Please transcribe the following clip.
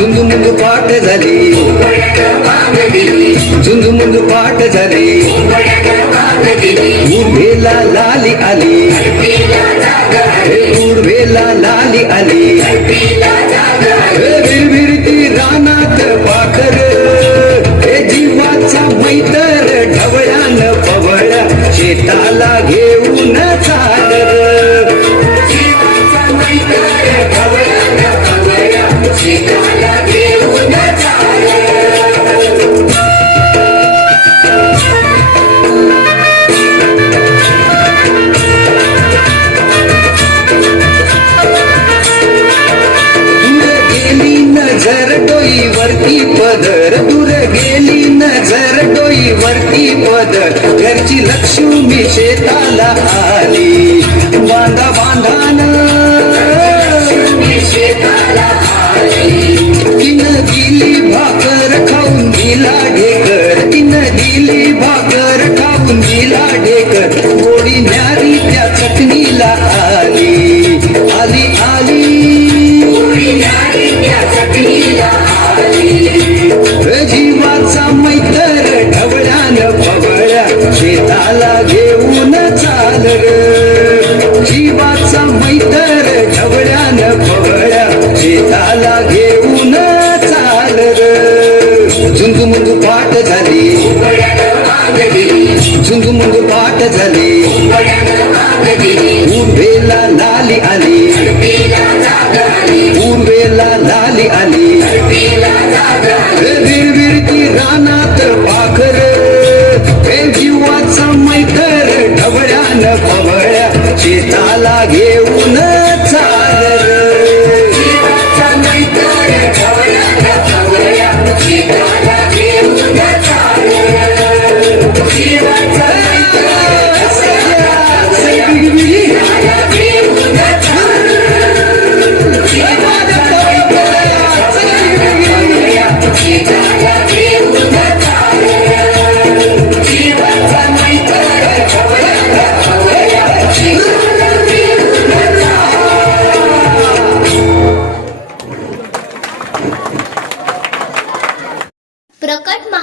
झुंजू पाठ झाली. झुंजू पाठ झाली. उर्वेला लाली आली. हे उर्वेला लाली आली. हे विरविरती रानात पाखर. हे जीवाचा मैतर ढवळ्यान पवळ्या शेताला घेऊन चालर दूर डोई वरती पदर दूर गेली नजर डोई वरती पदर. घरची लक्ष्मी शेताला आली. बांधा बांधान. तिन दिली भाकर खाऊन दिला ढेकर. तिनं दिली भाकर खाऊन दिला ढेकर. गोडी न्यारी त्या चटणीला आली. आली आली. जीवाचा मैतर ढवळ्यान पवळ्या शेताला घेऊन चाल ग जीवाचा मैतर ढवळ्यान पवळ्या शेताला घेऊन चाल ग झुंजू मुंजू पाठ झाली. झुंजू मुंजू पाठ झाली. उर्वेला लाली आली. आली आली. विरविरती रानात पाखर. हे जीवाचा मैतर ढवळ्यान पवळ्या. शेताला घेऊन चाल प्रकट